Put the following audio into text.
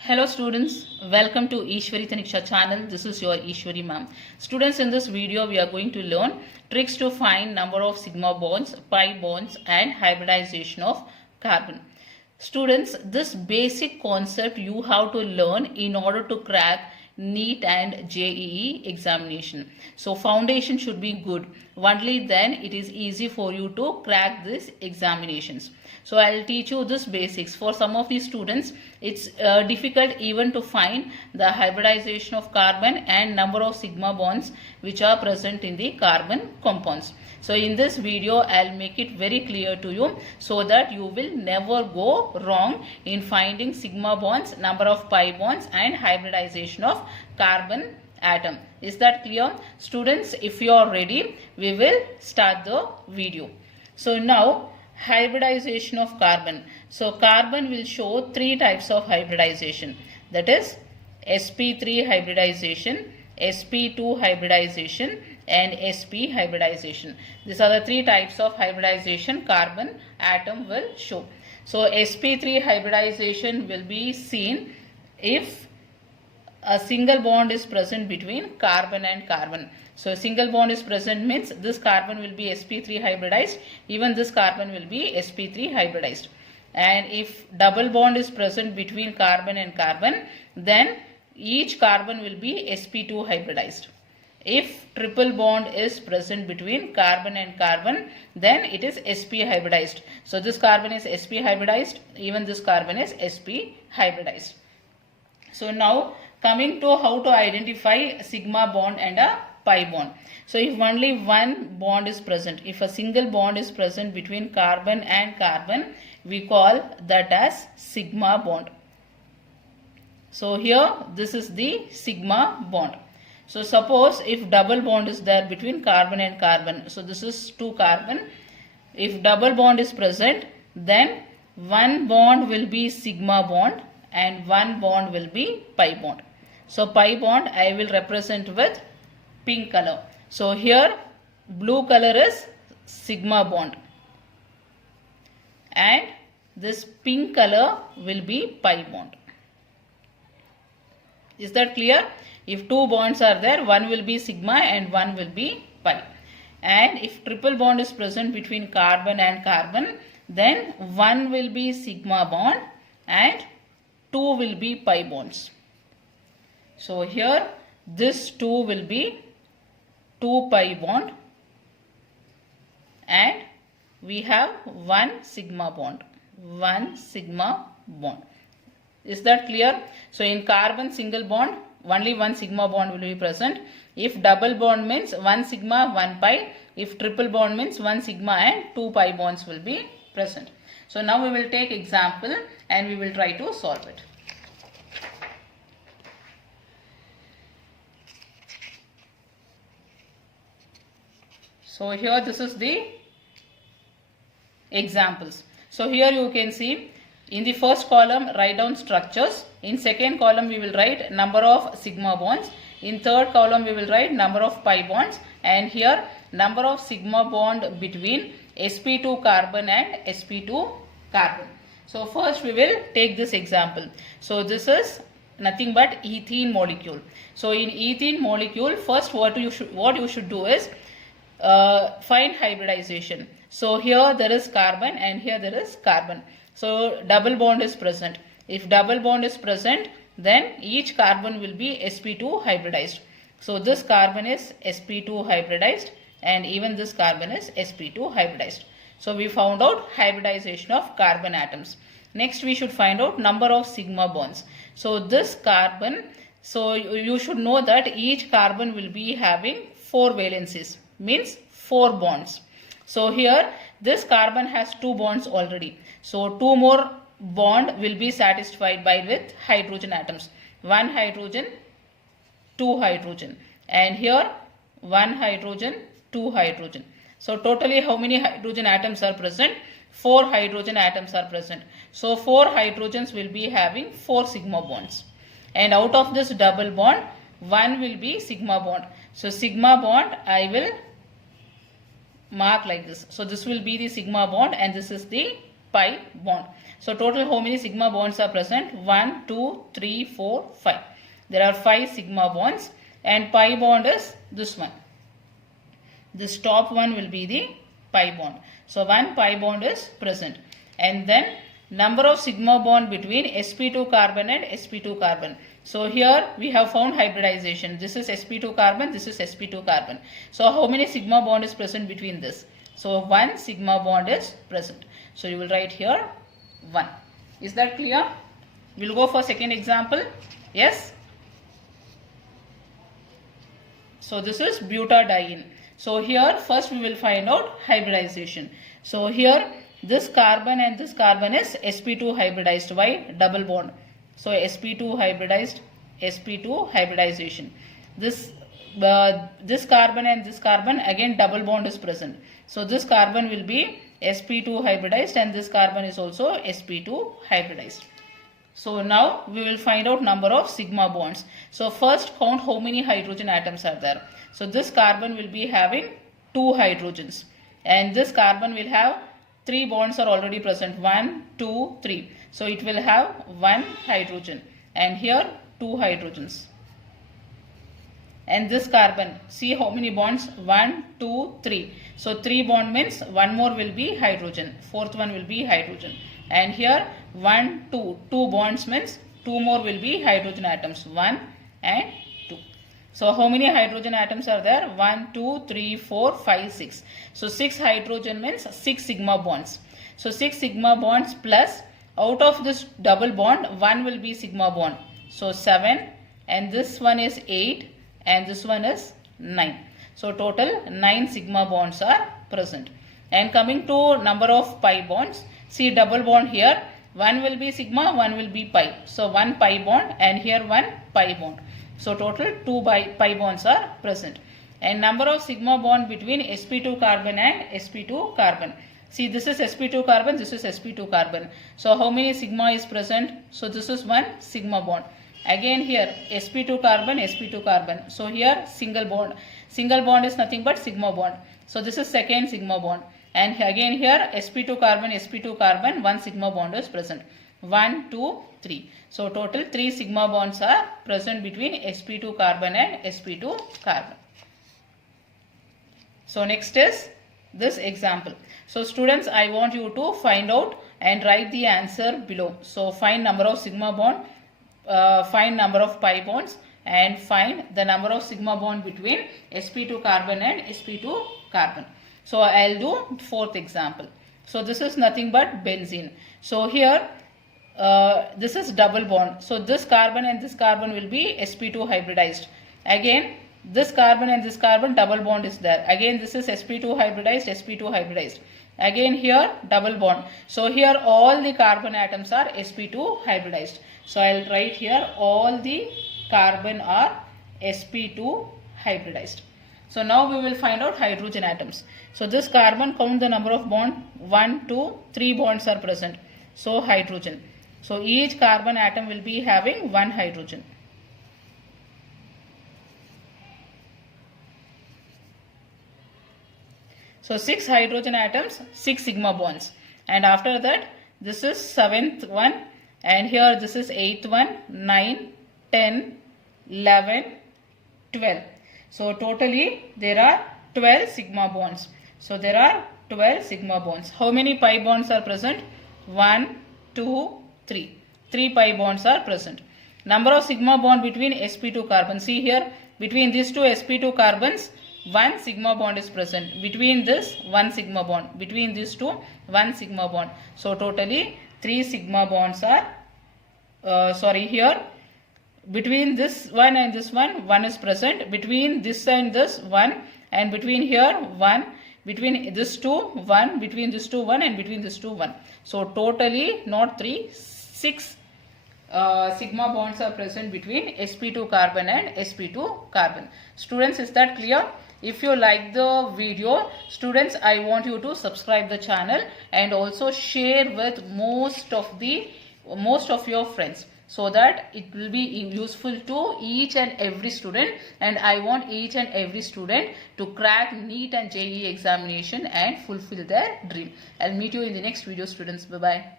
Hello students, welcome to Ishwari Taniksha channel. This is your Ishwari ma'am. Students, in this video we are going to learn tricks to find number of sigma bonds, pi bonds and hybridization of carbon. Students, this basic concept you have to learn in order to crack NEET and JEE examination. So foundation should be good. Only then it is easy for you to crack these examinations. So I'll teach you this basics. For some of these students, it's difficult even to find the hybridization of carbon and number of sigma bonds which are present in the carbon compounds. So in this video, I'll make it very clear to you so that you will never go wrong in finding sigma bonds, number of pi bonds and hybridization of carbon atom. Is that clear? Students, if you are ready, we will start the video. So now, hybridization of carbon. So carbon will show three types of hybridization, that is sp3 hybridization, sp2 hybridization and sp hybridization. These are the three types of hybridization carbon atom will show. So sp3 hybridization will be seen if a single bond is present between carbon and carbon. So a single bond is present means this carbon will be sp3 hybridized, even this carbon will be sp3 hybridized. And if double bond is present between carbon and carbon, then each carbon will be sp2 hybridized. If triple bond is present between carbon and carbon, then it is sp hybridized. So this carbon is sp hybridized, even this carbon is sp hybridized. So now coming to how to identify sigma bond and a pi bond. So if only one bond is present, if a single bond is present between carbon and carbon, we call that as sigma bond. So here this is the sigma bond. So suppose if double bond is there between carbon and carbon, so this is 2 carbon. If double bond is present, then one bond will be sigma bond and one bond will be pi bond. So pi bond I will represent with pink color. So here blue color is sigma bond and this pink color will be pi bond. Is that clear? If two bonds are there, one will be sigma and one will be pi. And if triple bond is present between carbon and carbon, then one will be sigma bond and two will be pi bonds. So here this 2 will be 2 pi bond and we have 1 sigma bond. 1 sigma bond. Is that clear? So in carbon single bond, only 1 sigma bond will be present. If double bond means 1 sigma, 1 pi. If triple bond means 1 sigma and 2 pi bonds will be present. So now we will take example and we will try to solve it. So here this is the examples. So here you can see in the first column write down structures. In second column we will write number of sigma bonds. In third column we will write number of pi bonds. And here number of sigma bond between sp2 carbon and sp2 carbon. So first we will take this example. So this is nothing but ethene molecule. So in ethene molecule, first what you should do is find hybridization. So here there is carbon and here there is carbon. So double bond is present. If double bond is present, then each carbon will be sp2 hybridized. So this carbon is sp2 hybridized and even this carbon is sp2 hybridized. So we found out hybridization of carbon atoms. Next we should find out number of sigma bonds. So this carbon, so you should know that each carbon will be having 4 valencies, means 4 bonds. So here this carbon has 2 bonds already. So 2 more bond will be satisfied by with hydrogen atoms. 1 hydrogen, 2 hydrogen. And here 1 hydrogen, 2 hydrogen. So totally how many hydrogen atoms are present? 4 hydrogen atoms are present. So 4 hydrogens will be having 4 sigma bonds. And out of this double bond, 1 will be sigma bond. So sigma bond I will mark like this. So this will be the sigma bond and this is the pi bond. So total how many sigma bonds are present? 1, 2, 3, 4, 5. There are 5 sigma bonds, and pi bond is this one. This top one will be the pi bond. So one pi bond is present. And then number of sigma bond between sp2 carbon and sp2 carbon. So here we have found hybridization. This is sp2 carbon, this is sp2 carbon. So how many sigma bond is present between this? So one sigma bond is present. So you will write here 1. Is that clear? We'll go for second example. Yes? So this is butadiene. So here first we will find out hybridization. So here this carbon and this carbon is sp2 hybridized. Why? Double bond. So sp2 hybridized, sp2 hybridization. This carbon and this carbon, again double bond is present. So this carbon will be sp2 hybridized and this carbon is also sp2 hybridized. So now we will find out number of sigma bonds. So first count how many hydrogen atoms are there. So this carbon will be having 2 hydrogens, and this carbon will have 3 bonds are already present. 1, 2, 3. So it will have 1 hydrogen, and here 2 hydrogens. And this carbon, see how many bonds? 1, 2, 3. So 3 bond means 1 more will be hydrogen. 4th one will be hydrogen. And here 1, 2. 2 bonds means 2 more will be hydrogen atoms. 1 and 2. So how many hydrogen atoms are there? 1, 2, 3, 4, 5, 6. So 6 hydrogen means 6 sigma bonds. So 6 sigma bonds plus out of this double bond 1 will be sigma bond. So 7, and this one is 8, and this one is 9. So total 9 sigma bonds are present. And coming to number of pi bonds, see double bond here, 1 will be sigma, 1 will be pi. So 1 pi bond, and here 1 pi bond. So total 2 pi bonds are present. And number of sigma bond between sp2 carbon and sp2 carbon. See, this is sp2 carbon, this is sp2 carbon. So how many sigma is present? So this is 1 sigma bond. Again here sp2 carbon, sp2 carbon. So here single bond. Single bond is nothing but sigma bond. So this is second sigma bond. And again here sp2 carbon, 1 sigma bond is present. 1, 2, 3. So total 3 sigma bonds are present between sp2 carbon and sp2 carbon. So next is this example. So students, I want you to find out and write the answer below. So find number of sigma bond, find number of pi bonds, and find the number of sigma bond between sp2 carbon and sp2 carbon. So I'll do fourth example. So this is nothing but benzene. So here this is double bond. So this carbon and this carbon will be sp2 hybridized. Again this carbon and this carbon double bond is there. Again this is sp2 hybridized, sp2 hybridized. Again here double bond. So here all the carbon atoms are sp2 hybridized. So I'll write here all the carbon are sp2 hybridized. So now we will find out hydrogen atoms. So this carbon, count the number of bond. 1, 2, 3 bonds are present. So hydrogen. So each carbon atom will be having 1 hydrogen. So 6 hydrogen atoms, 6 sigma bonds. And after that this is 7th one, and here this is 8th one, 9, 10, 11, 12. So totally there are 12 sigma bonds. So there are 12 sigma bonds. How many pi bonds are present? 1, 2, 3. 3 pi bonds are present. Number of sigma bond between sp2 carbon. See here, between these two sp2 carbons, 1 sigma bond is present. Between this, 1 sigma bond. Between these two, 1 sigma bond. So totally 3 sigma bonds are, here between this one and this one, 1 is present. Between this and this, 1. And between here, 1. Between this two, 1. Between this two, 1. And between this two, 1. So totally not 3, 6 sigma bonds are present between sp2 carbon and sp2 carbon. Students, is that clear? If you like the video, students, I want you to subscribe the channel and also share with most of your friends, so that it will be useful to each and every student, and I want each and every student to crack NEET and JEE examination and fulfill their dream. I'll meet you in the next video, students. Bye bye.